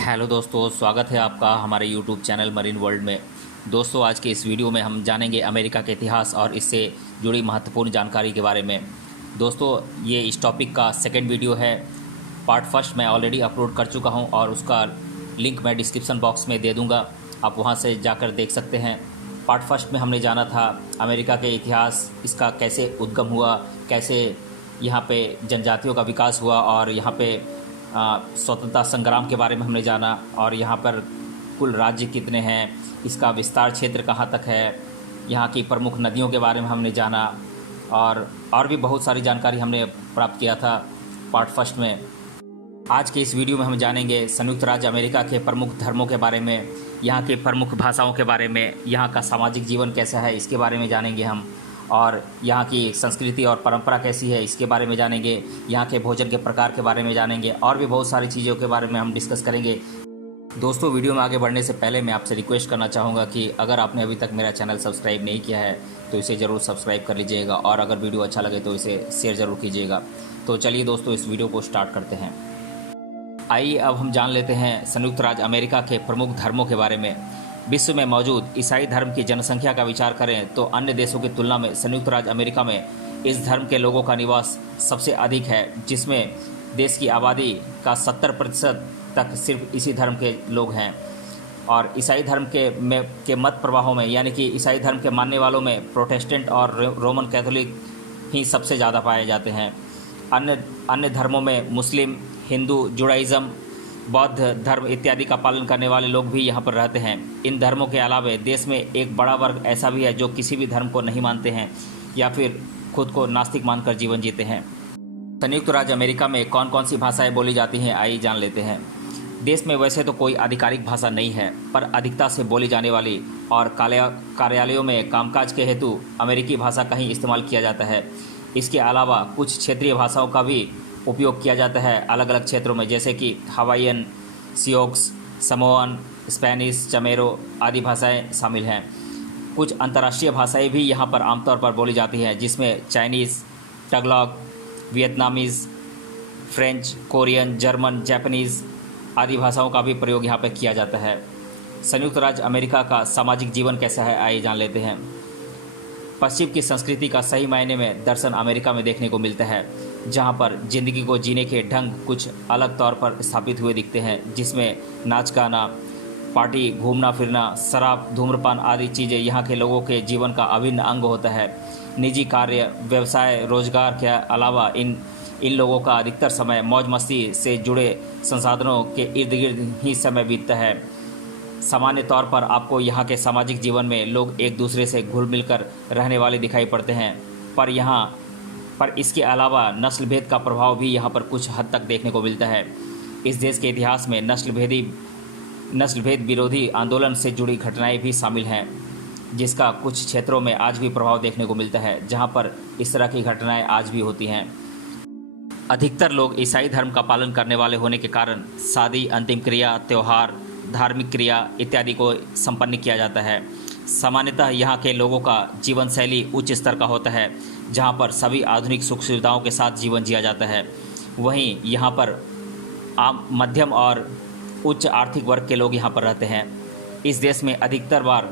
Hello दोस्तों, स्वागत है आपका हमारे यूट्यूब चैनल मरीन वर्ल्ड में। दोस्तों, आज के इस वीडियो में हम जानेंगे अमेरिका के इतिहास और इससे जुड़ी महत्वपूर्ण जानकारी के बारे में। दोस्तों, ये इस टॉपिक का सेकंड वीडियो है। पार्ट फर्स्ट मैं ऑलरेडी अपलोड कर चुका हूं और उसका लिंक मैं डिस्क्रिप्शन बॉक्स में दे दूंगा, आप वहां से जाकर देख सकते हैं। पार्ट फर्स्ट में हमने जाना था अमेरिका के इतिहास, इसका कैसे उद्गम हुआ, कैसे यहाँ पे जनजातियों का विकास हुआ और यहाँ पे स्वतंत्रता संग्राम के बारे में हमने जाना, और यहाँ पर कुल राज्य कितने हैं, इसका विस्तार क्षेत्र कहाँ तक है, यहाँ की प्रमुख नदियों के बारे में हमने जाना, और भी बहुत सारी जानकारी हमने प्राप्त किया था पार्ट फर्स्ट में। आज के इस वीडियो में हम जानेंगे संयुक्त राज्य अमेरिका के प्रमुख धर्मों के बारे में, यहाँ के प्रमुख भाषाओं के बारे में, यहाँ का सामाजिक जीवन कैसा है इसके बारे में जानेंगे हम, और यहाँ की संस्कृति और परंपरा कैसी है इसके बारे में जानेंगे, यहाँ के भोजन के प्रकार के बारे में जानेंगे, और भी बहुत सारी चीज़ों के बारे में हम डिस्कस करेंगे। दोस्तों, वीडियो में आगे बढ़ने से पहले मैं आपसे रिक्वेस्ट करना चाहूँगा कि अगर आपने अभी तक मेरा चैनल सब्सक्राइब नहीं किया है तो इसे ज़रूर सब्सक्राइब कर लीजिएगा, और अगर वीडियो अच्छा लगे तो इसे शेयर ज़रूर कीजिएगा। तो चलिए दोस्तों, इस वीडियो को स्टार्ट करते हैं। आइए अब हम जान लेते हैं संयुक्त राज्य अमेरिका के प्रमुख धर्मों के बारे में। विश्व में मौजूद ईसाई धर्म की जनसंख्या का विचार करें तो अन्य देशों की तुलना में संयुक्त राज्य अमेरिका में इस धर्म के लोगों का निवास सबसे अधिक है, जिसमें देश की आबादी का 70% तक सिर्फ इसी धर्म के लोग हैं। और ईसाई धर्म के मत प्रवाहों में, यानी कि ईसाई धर्म के मानने वालों में प्रोटेस्टेंट और रोमन कैथोलिक ही सबसे ज़्यादा पाए जाते हैं। अन्य धर्मों में मुस्लिम, हिंदू, जुडाइज़म, बौद्ध धर्म इत्यादि का पालन करने वाले लोग भी यहाँ पर रहते हैं। इन धर्मों के अलावा देश में एक बड़ा वर्ग ऐसा भी है जो किसी भी धर्म को नहीं मानते हैं या फिर खुद को नास्तिक मानकर जीवन जीते हैं। संयुक्त राज्य अमेरिका में कौन कौन सी भाषाएं बोली जाती हैं, आइए जान लेते हैं। देश में वैसे तो कोई आधिकारिक भाषा नहीं है, पर अधिकता से बोली जाने वाली और कार्यालयों में कामकाज के हेतु अमेरिकी भाषा का ही इस्तेमाल किया जाता है। इसके अलावा कुछ क्षेत्रीय भाषाओं का भी उपयोग किया जाता है अलग अलग क्षेत्रों में, जैसे कि हवाईयन, सियोक्स, समोअन, स्पेनिश, चमेरो आदि भाषाएं शामिल हैं। कुछ अंतर्राष्ट्रीय भाषाएं भी यहाँ पर आमतौर पर बोली जाती हैं, जिसमें Chinese, Tagalog, Vietnamese, French, Korean, German, Japanese आदि भाषाओं का भी प्रयोग यहाँ पर किया जाता है। संयुक्त राज्य अमेरिका का सामाजिक जीवन कैसा है, आइए जान लेते हैं। पश्चिम की संस्कृति का सही मायने में दर्शन अमेरिका में देखने को मिलता है, जहां पर जिंदगी को जीने के ढंग कुछ अलग तौर पर स्थापित हुए दिखते हैं, जिसमें नाच गाना, पार्टी, घूमना फिरना, शराब, धूम्रपान आदि चीज़ें यहाँ के लोगों के जीवन का अभिन्न अंग होता है। निजी कार्य, व्यवसाय, रोजगार के अलावा इन लोगों का अधिकतर समय मौज मस्ती से जुड़े संसाधनों के इर्द गिर्द ही समय बीतता है। सामान्य तौर पर आपको यहाँ के सामाजिक जीवन में लोग एक दूसरे से घुल मिलकर रहने वाले दिखाई पड़ते हैं, पर इसके अलावा नस्ल भेद का प्रभाव भी यहाँ पर कुछ हद तक देखने को मिलता है। इस देश के इतिहास में नस्ल भेद विरोधी आंदोलन से जुड़ी घटनाएं भी शामिल हैं, जिसका कुछ क्षेत्रों में आज भी प्रभाव देखने को मिलता है, जहाँ पर इस तरह की घटनाएं आज भी होती हैं। अधिकतर लोग ईसाई धर्म का पालन करने वाले होने के कारण शादी, अंतिम क्रिया, त्यौहार, धार्मिक क्रिया इत्यादि को संपन्न किया जाता है। सामान्यतः यहाँ के लोगों का जीवन शैली उच्च स्तर का होता है, जहाँ पर सभी आधुनिक सुख सुविधाओं के साथ जीवन जिया जाता है। वहीं यहाँ पर आम, मध्यम और उच्च आर्थिक वर्ग के लोग यहाँ पर रहते हैं। इस देश में अधिकतर बार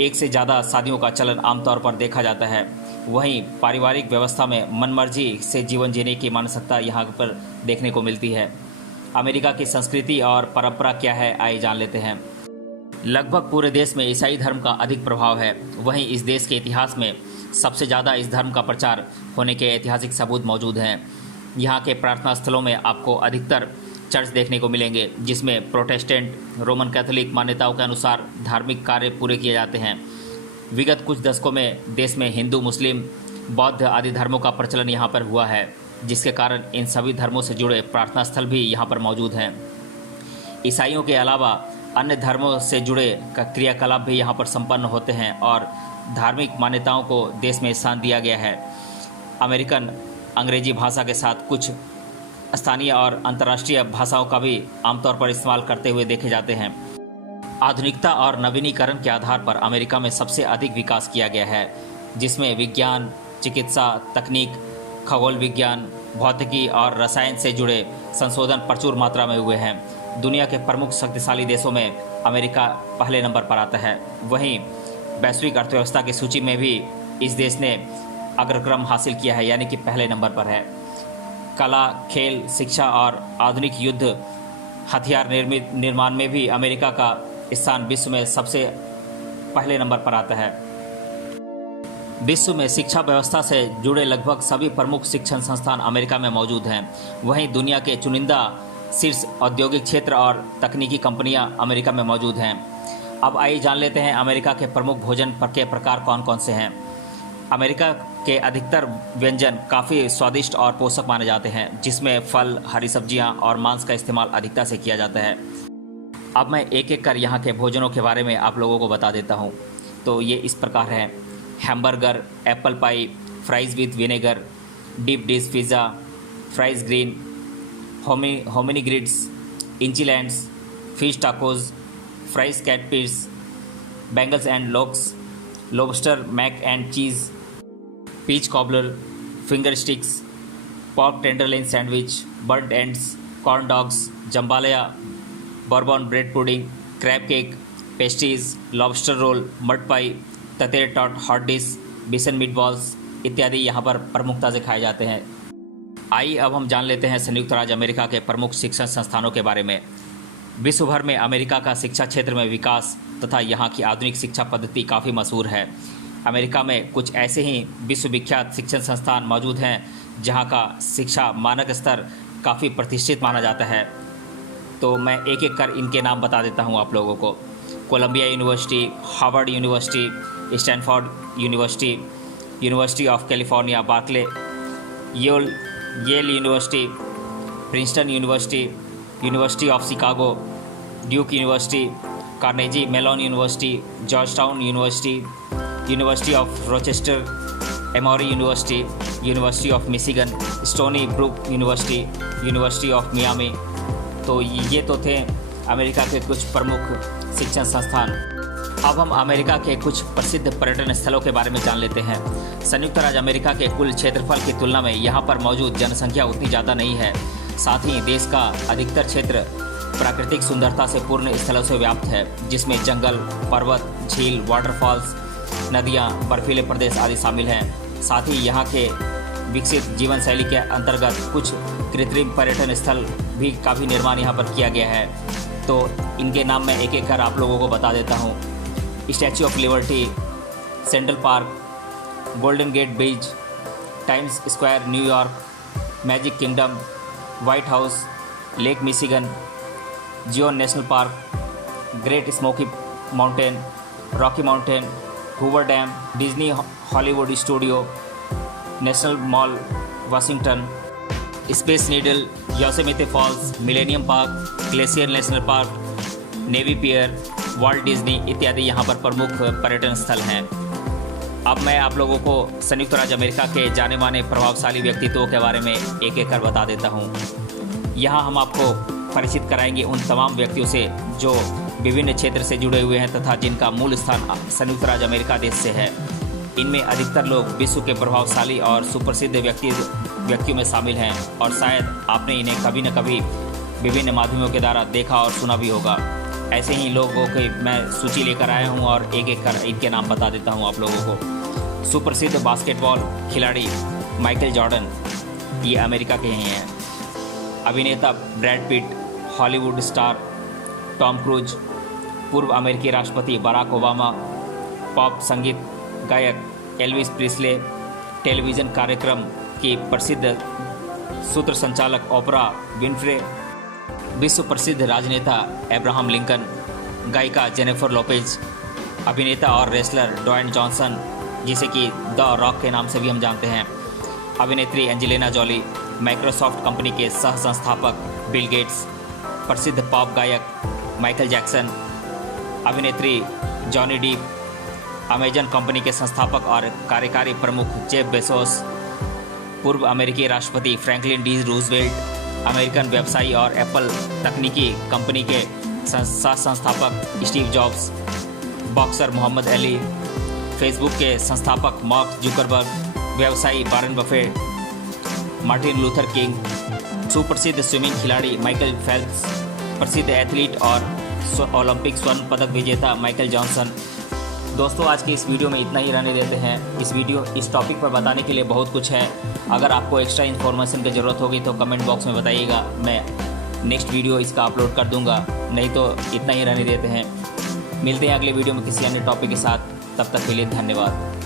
एक से ज़्यादा शादियों का चलन आमतौर पर देखा जाता है। वहीं पारिवारिक व्यवस्था में मनमर्जी से जीवन जीने की मानसिकता यहाँ पर देखने को मिलती है। अमेरिका की संस्कृति और परंपरा क्या है, आइए जान लेते हैं। लगभग पूरे देश में ईसाई धर्म का अधिक प्रभाव है। वहीं इस देश के इतिहास में सबसे ज़्यादा इस धर्म का प्रचार होने के ऐतिहासिक सबूत मौजूद हैं। यहाँ के प्रार्थना स्थलों में आपको अधिकतर चर्च देखने को मिलेंगे, जिसमें प्रोटेस्टेंट, रोमन कैथोलिक मान्यताओं के अनुसार धार्मिक कार्य पूरे किए जाते हैं। विगत कुछ दशकों में देश में हिंदू, मुस्लिम, बौद्ध आदि धर्मों का प्रचलन यहाँ पर हुआ है, जिसके कारण इन सभी धर्मों से जुड़े प्रार्थना स्थल भी यहाँ पर मौजूद हैं। ईसाइयों के अलावा अन्य धर्मों से जुड़े क्रियाकलाप भी यहाँ पर संपन्न होते हैं और धार्मिक मान्यताओं को देश में स्थान दिया गया है। अमेरिकन अंग्रेजी भाषा के साथ कुछ स्थानीय और अंतर्राष्ट्रीय भाषाओं का भी आमतौर पर इस्तेमाल करते हुए देखे जाते हैं। आधुनिकता और नवीनीकरण के आधार पर अमेरिका में सबसे अधिक विकास किया गया है, जिसमें विज्ञान, चिकित्सा, तकनीक, खगोल विज्ञान, भौतिकी और रसायन से जुड़े संशोधन प्रचुर मात्रा में हुए हैं। दुनिया के प्रमुख शक्तिशाली देशों में अमेरिका पहले नंबर पर आता है। वहीं वैश्विक अर्थव्यवस्था की सूची में भी इस देश ने अग्रक्रम हासिल किया है, यानी कि पहले नंबर पर है। कला, खेल, शिक्षा और आधुनिक युद्ध हथियार निर्माण में भी अमेरिका का स्थान विश्व में सबसे पहले नंबर पर आता है। विश्व में शिक्षा व्यवस्था से जुड़े लगभग सभी प्रमुख शिक्षण संस्थान अमेरिका में मौजूद हैं। वहीं दुनिया के चुनिंदा शीर्ष औद्योगिक क्षेत्र और तकनीकी कंपनियां अमेरिका में मौजूद हैं। अब आइए जान लेते हैं अमेरिका के प्रमुख भोजन के प्रकार कौन कौन से हैं। अमेरिका के अधिकतर व्यंजन काफ़ी स्वादिष्ट और पोषक माने जाते हैं, जिसमें फल, हरी सब्जियां और मांस का इस्तेमाल अधिकता से किया जाता है। अब मैं एक एक कर यहाँ के भोजनों के बारे में आप लोगों को बता देता हूँ। तो ये इस प्रकार है: hamburger, apple pie, fries with vinegar, deep dish pizza, fries green, hominy grits, enchiladas, fish tacos, fries catfish, bagels and lox, lobster mac and cheese, peach cobbler, finger sticks, pork tenderloin sandwich, burnt ends, corn dogs, jambalaya, bourbon bread pudding, crab cake, pastries, lobster roll, mud pie, tater tot hot dish, bison meat balls इत्यादि यहाँ पर प्रमुखता से खाए जाते हैं। आइए अब हम जान लेते हैं संयुक्त राज्य अमेरिका के प्रमुख शिक्षण संस्थानों के बारे में। विश्व भर में अमेरिका का शिक्षा क्षेत्र में विकास तथा यहाँ की आधुनिक शिक्षा पद्धति काफ़ी मशहूर है। अमेरिका में कुछ ऐसे ही विश्वविख्यात शिक्षण संस्थान मौजूद हैं जहाँ का शिक्षा मानक स्तर काफ़ी प्रतिष्ठित माना जाता है। तो मैं एक एक कर इनके नाम बता देता हूँ आप लोगों को। Columbia University, Harvard University, Stanford University, University of California Berkeley, Yale University, Princeton University, University of Chicago, Duke University, Carnegie Mellon University, Georgetown University, University of Rochester, Emory University, University of Michigan, Stony Brook University, University of Miami. तो ये तो थे America के कुछ प्रमुख शिक्षण संस्थान। अब हम अमेरिका के कुछ प्रसिद्ध पर्यटन स्थलों के बारे में जान लेते हैं। संयुक्त राज्य अमेरिका के कुल क्षेत्रफल की तुलना में यहाँ पर मौजूद जनसंख्या उतनी ज़्यादा नहीं है। साथ ही देश का अधिकतर क्षेत्र प्राकृतिक सुंदरता से पूर्ण स्थलों से व्याप्त है, जिसमें जंगल, पर्वत, झील, वाटरफॉल्स, नदियाँ, बर्फीले प्रदेश आदि शामिल हैं। साथ ही यहाँ के विकसित जीवन शैली के अंतर्गत कुछ कृत्रिम पर्यटन स्थल भी काफ़ी निर्माण यहाँ पर किया गया है। तो इनके नाम मैं एक एक कर आप लोगों को बता देता हूँ। Statue of Liberty, Central Park, Golden Gate Bridge, Times Square New York, Magic Kingdom, White House, Lake Michigan, Zion National Park, Great Smoky Mountain, Rocky Mountain, Hoover Dam, Disney Hollywood Studio, National Mall Washington, Space Needle, Yosemite Falls, Millennium Park, Glacier National Park, Navy Pier, Walt Disney इत्यादि यहाँ पर प्रमुख पर्यटन स्थल हैं। अब मैं आप लोगों को संयुक्त राज्य अमेरिका के जाने माने प्रभावशाली व्यक्तित्वों के बारे में एक एक कर बता देता हूँ। यहाँ हम आपको परिचित कराएंगे उन तमाम व्यक्तियों से जो विभिन्न क्षेत्र से जुड़े हुए हैं तथा जिनका मूल स्थान संयुक्त राज्य अमेरिका देश से है। इनमें अधिकतर लोग विश्व के प्रभावशाली और सुप्रसिद्ध व्यक्तियों में शामिल हैं और शायद आपने इन्हें कभी न कभी विभिन्न माध्यमों के द्वारा देखा और सुना भी होगा। ऐसे ही लोगों की मैं सूची लेकर आया हूँ और एक एक कर इनके नाम बता देता हूँ आप लोगों को। सुप्रसिद्ध बास्केटबॉल खिलाड़ी माइकल जॉर्डन, ये अमेरिका के ही हैं। अभिनेता Brad Pitt, Hollywood star Tom cruise, पूर्व अमेरिकी राष्ट्रपति बराक ओबामा, पॉप संगीत गायक एल्विस प्रिस्ले, टेलीविज़न कार्यक्रम की प्रसिद्ध सूत्र संचालक ओपरा विनफ्रे, विश्व प्रसिद्ध राजनेता अब्राहम लिंकन, गायिका जेनिफर लोपेज, अभिनेता और रेसलर ड्वाइन जॉनसन, जिसे कि द रॉक के नाम से भी हम जानते हैं, अभिनेत्री एंजेलिना जॉली, माइक्रोसॉफ्ट कंपनी के सह संस्थापक बिल गेट्स, प्रसिद्ध पॉप गायक माइकल जैक्सन, अभिनेत्री जॉनी डीप, अमेजन कंपनी के संस्थापक और कार्यकारी प्रमुख जेफ बेजोस, पूर्व अमेरिकी राष्ट्रपति फ्रैंकलिन डी रूजवेल्ट, अमेरिकन व्यवसायी और एप्पल तकनीकी कंपनी के संस्थापक Steve Jobs, boxer Muhammad Ali, Facebook के संस्थापक मार्क जुकरबर्ग, व्यवसायी Warren Buffett, Martin Luther King, सुप्रसिद्ध स्विमिंग खिलाड़ी माइकल फेल्प्स, प्रसिद्ध एथलीट और ओलंपिक स्वर्ण पदक विजेता माइकल जॉनसन। दोस्तों आज की इस वीडियो में इतना ही रहने देते हैं। इस टॉपिक पर बताने के लिए बहुत कुछ है। अगर आपको एक्स्ट्रा इन्फॉर्मेशन की ज़रूरत होगी तो कमेंट बॉक्स में बताइएगा, मैं नेक्स्ट वीडियो इसका अपलोड कर दूंगा। नहीं तो इतना ही रहने देते हैं। मिलते हैं अगले वीडियो में किसी अन्य टॉपिक के साथ। तब तक के लिए धन्यवाद।